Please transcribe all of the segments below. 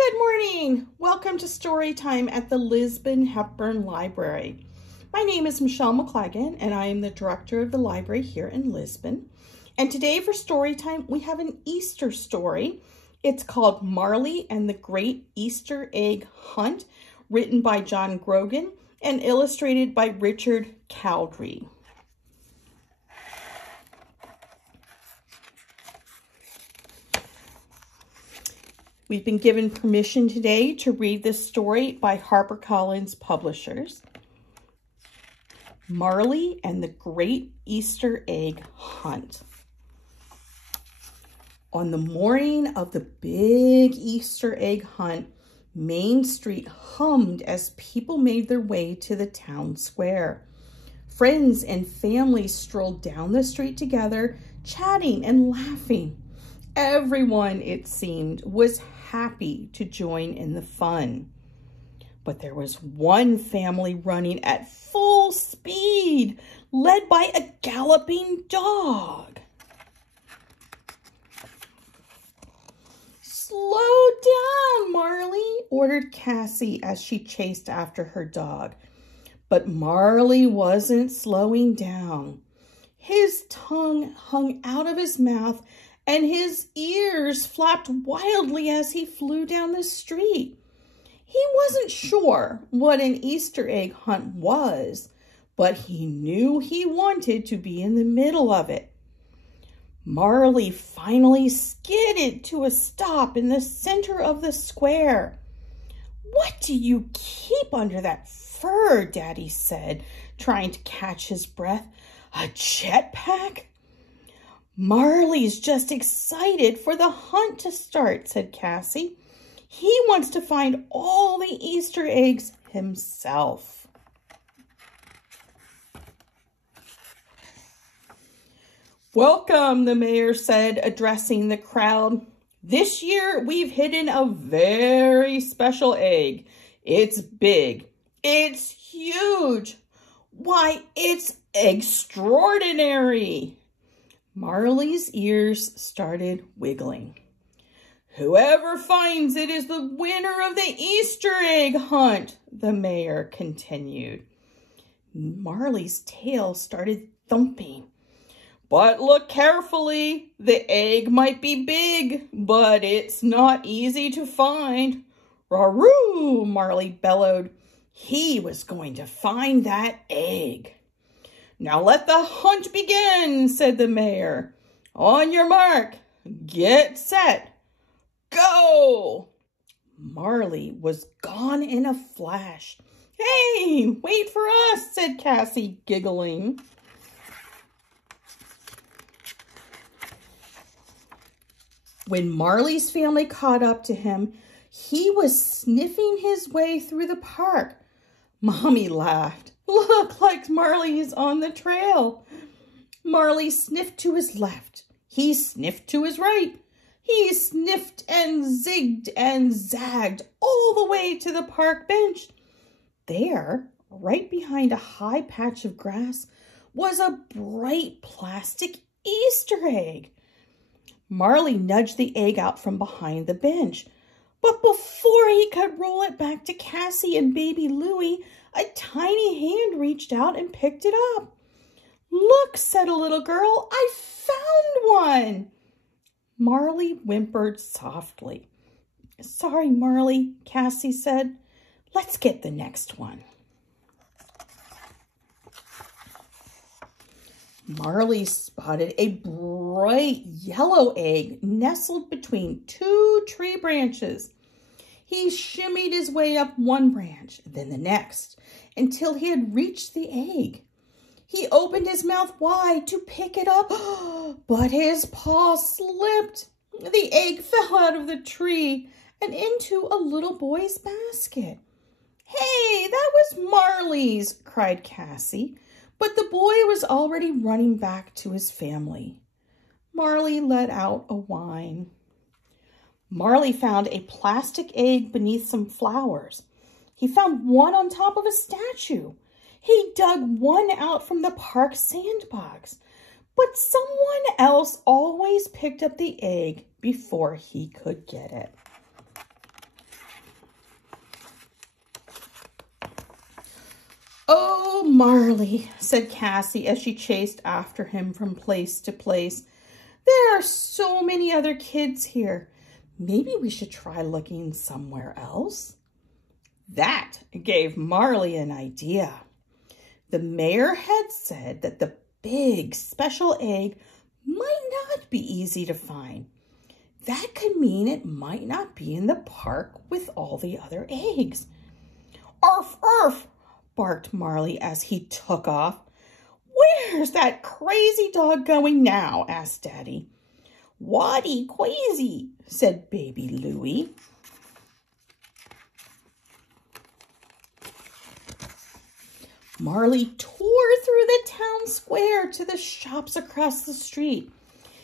Good morning. Welcome to story time at the Lisbon Hepburn Library. My name is Michelle McLagan and I am the director of the library here in Lisbon. And today for story time, we have an Easter story. It's called Marley and the Great Easter Egg Hunt, written by John Grogan and illustrated by Richard Cowdery. We've been given permission today to read this story by HarperCollins Publishers. Marley and the Great Easter Egg Hunt. On the morning of the big Easter egg hunt, Main Street hummed as people made their way to the town square. Friends and families strolled down the street together, chatting and laughing. Everyone, it seemed, was happy to join in the fun. But there was one family running at full speed, led by a galloping dog. "Slow down, Marley," ordered Cassie as she chased after her dog. But Marley wasn't slowing down. His tongue hung out of his mouth and his ears flapped wildly as he flew down the street. He wasn't sure what an Easter egg hunt was, but he knew he wanted to be in the middle of it. Marley finally skidded to a stop in the center of the square. "What do you keep under that fur?" Daddy said, trying to catch his breath. "A jetpack?" "Marley's just excited for the hunt to start," said Cassie. "He wants to find all the Easter eggs himself." "Welcome," the mayor said, addressing the crowd. "This year we've hidden a very special egg. It's big. It's huge. Why, it's extraordinary." Marley's ears started wiggling. "Whoever finds it is the winner of the Easter egg hunt," the mayor continued. Marley's tail started thumping. "But look carefully. The egg might be big, but it's not easy to find." "Rah-roo!" Marley bellowed. He was going to find that egg. "Now let the hunt begin," said the mayor. "On your mark, get set, go!" Marley was gone in a flash. "Hey, wait for us," said Cassie, giggling. When Marley's family caught up to him, he was sniffing his way through the park. Mommy laughed. "Look, like Marley is on the trail." Marley sniffed to his left. He sniffed to his right. He sniffed and zigged and zagged all the way to the park bench. There, right behind a high patch of grass, was a bright plastic Easter egg. Marley nudged the egg out from behind the bench. But before he could roll it back to Cassie and baby Louie, a tiny hand reached out and picked it up. "Look," said a little girl, "I found one." Marley whimpered softly. "Sorry, Marley," Cassie said. "Let's get the next one." Marley spotted a bright yellow egg nestled between two tree branches. He shimmied his way up one branch, then the next, until he had reached the egg. He opened his mouth wide to pick it up, but his paw slipped. The egg fell out of the tree and into a little boy's basket. "Hey, that was Marley's," cried Cassie, but the boy was already running back to his family. Marley let out a whine. Marley found a plastic egg beneath some flowers. He found one on top of a statue. He dug one out from the park sandbox. But someone else always picked up the egg before he could get it. Marley, said Cassie as she chased after him from place to place. There are so many other kids here. Maybe we should try looking somewhere else. That gave Marley an idea. The mayor had said that the big special egg might not be easy to find. That could mean it might not be in the park with all the other eggs. Arf, arf, barked Marley as he took off. Where's that crazy dog going now? Asked Daddy. Waddy queasy, said baby Louie. Marley tore through the town square to the shops across the street.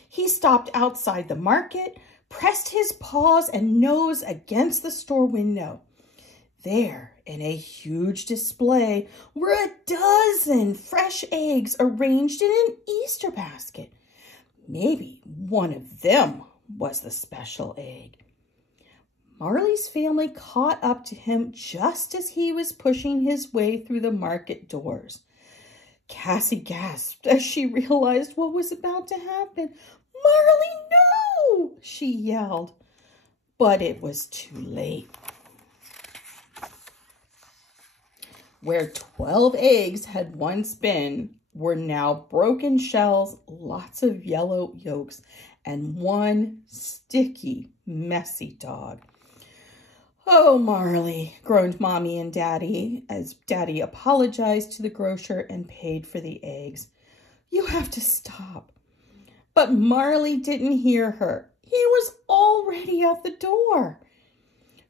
He stopped outside the market, pressed his paws and nose against the store window. There, in a huge display, were a dozen fresh eggs arranged in an Easter basket. Maybe one of them was the special egg. Marley's family caught up to him just as he was pushing his way through the market doors. Cassie gasped as she realized what was about to happen. Marley, no! She yelled. But it was too late. Where 12 eggs had once been were now broken shells, lots of yellow yolks, and one sticky, messy dog. Oh, Marley, groaned Mommy and Daddy as Daddy apologized to the grocer and paid for the eggs. You have to stop. But Marley didn't hear her. He was already out the door.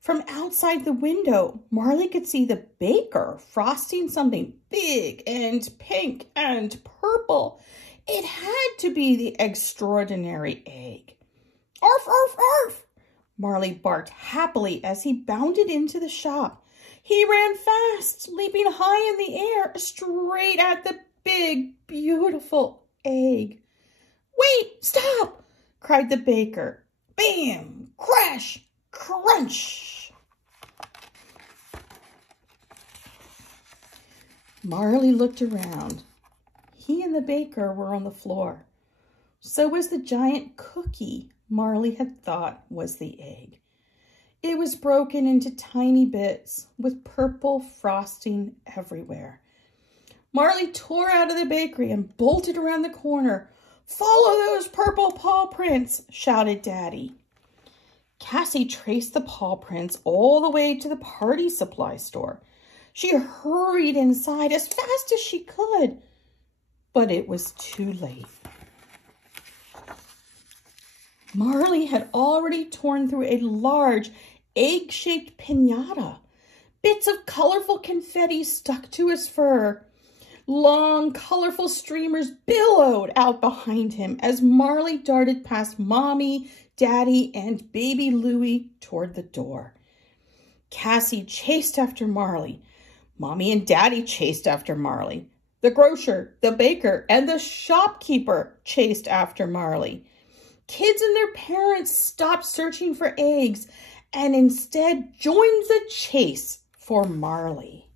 From outside the window, Marley could see the baker frosting something big and pink and purple. It had to be the extraordinary egg. Arf, arf, arf! Marley barked happily as he bounded into the shop. He ran fast, leaping high in the air, straight at the big, beautiful egg. Wait, stop! Cried the baker. Bam! Crash! Crunch! Marley looked around. He and the baker were on the floor. So was the giant cookie Marley had thought was the egg. It was broken into tiny bits with purple frosting everywhere. Marley tore out of the bakery and bolted around the corner. Follow those purple paw prints, shouted Daddy. Cassie traced the paw prints all the way to the party supply store. She hurried inside as fast as she could, but it was too late. Marley had already torn through a large egg-shaped piñata. Bits of colorful confetti stuck to his fur. Long, colorful streamers billowed out behind him as Marley darted past Mommy, Daddy, and baby Louie toward the door. Cassie chased after Marley. Mommy and Daddy chased after Marley. The grocer, the baker, and the shopkeeper chased after Marley. Kids and their parents stopped searching for eggs and instead joined the chase for Marley.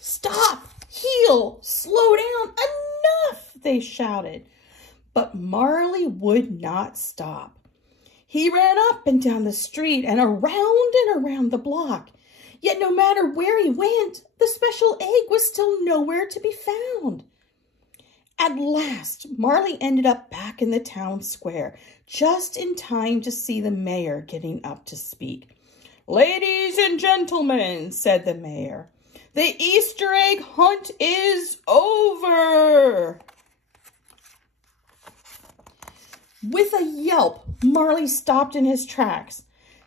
Stop! Heel! Slow down! Enough! They shouted. But Marley would not stop. He ran up and down the street and around the block. Yet no matter where he went, the special egg was still nowhere to be found. At last, Marley ended up back in the town square, just in time to see the mayor getting up to speak. Ladies and gentlemen, said the mayor, the Easter egg hunt is over. With a yelp, Marley stopped in his tracks.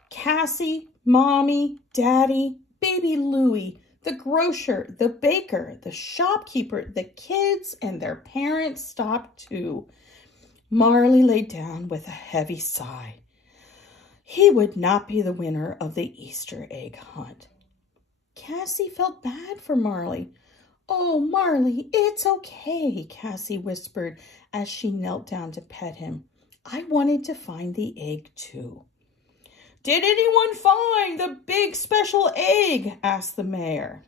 Cassie, Mommy, Daddy, baby Louie, the grocer, the baker, the shopkeeper, the kids, and their parents stopped too. Marley lay down with a heavy sigh. He would not be the winner of the Easter egg hunt. Cassie felt bad for Marley. Oh, Marley, it's okay, Cassie whispered as she knelt down to pet him. I wanted to find the egg too. Did anyone find the big special egg? Asked the mayor.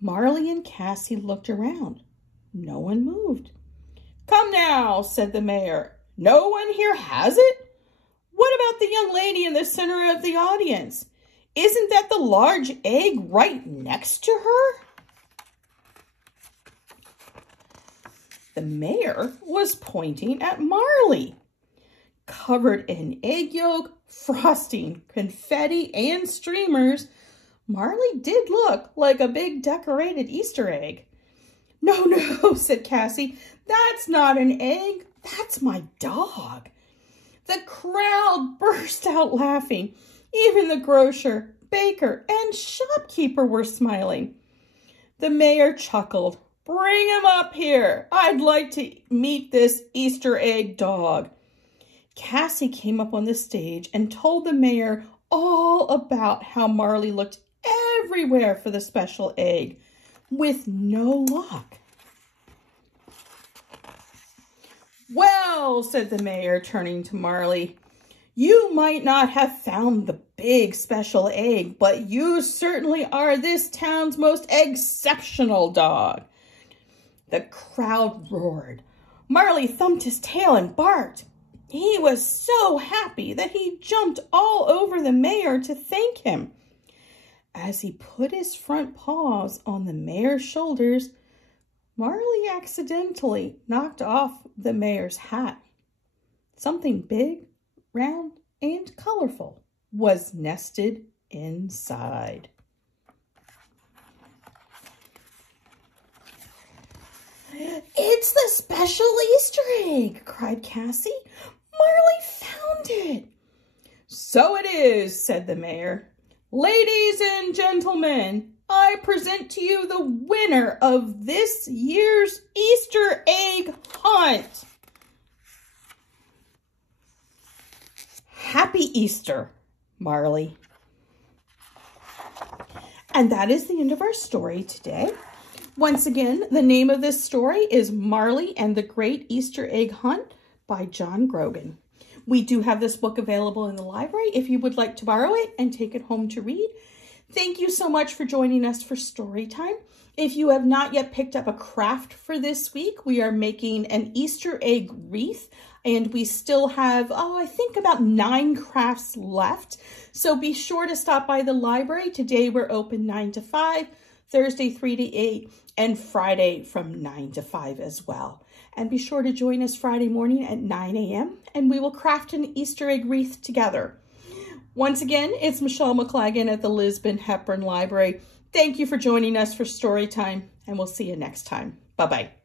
Marley and Cassie looked around. No one moved. "Come now," said the mayor. "No one here has it? What about the young lady in the center of the audience? Isn't that the large egg right next to her?" The mayor was pointing at Marley. Covered in egg yolk, frosting, confetti, and streamers, Marley did look like a big decorated Easter egg. "No, no," said Cassie. "That's not an egg. That's my dog." The crowd burst out laughing. Even the grocer, baker, and shopkeeper were smiling. The mayor chuckled. "Bring him up here. I'd like to meet this Easter egg dog." Cassie came up on the stage and told the mayor all about how Marley looked everywhere for the special egg, with no luck. "Well," said the mayor, turning to Marley, "you might not have found the big special egg, but you certainly are this town's most exceptional dog." The crowd roared. Marley thumped his tail and barked. He was so happy that he jumped all over the mayor to thank him. As he put his front paws on the mayor's shoulders, Marley accidentally knocked off the mayor's hat. Something big, round, and colorful was nested inside. "It's the special Easter egg!" cried Cassie. "Marley found it!" "So it is," said the mayor. "Ladies and gentlemen, I present to you the winner of this year's Easter egg hunt. Happy Easter, Marley." And that is the end of our story today. Once again, the name of this story is Marley and the Great Easter Egg Hunt by John Grogan. We do have this book available in the library if you would like to borrow it and take it home to read. Thank you so much for joining us for story time. If you have not yet picked up a craft for this week, we are making an Easter egg wreath, and we still have, I think about 9 crafts left. So be sure to stop by the library. Today we're open 9 to 5, Thursday 3 to 8, and Friday from 9 to 5 as well. And be sure to join us Friday morning at 9 a.m. and we will craft an Easter egg wreath together. Once again, it's Michelle McLagan at the Lisbon Hepburn Library. Thank you for joining us for story time, and we'll see you next time. Bye-bye.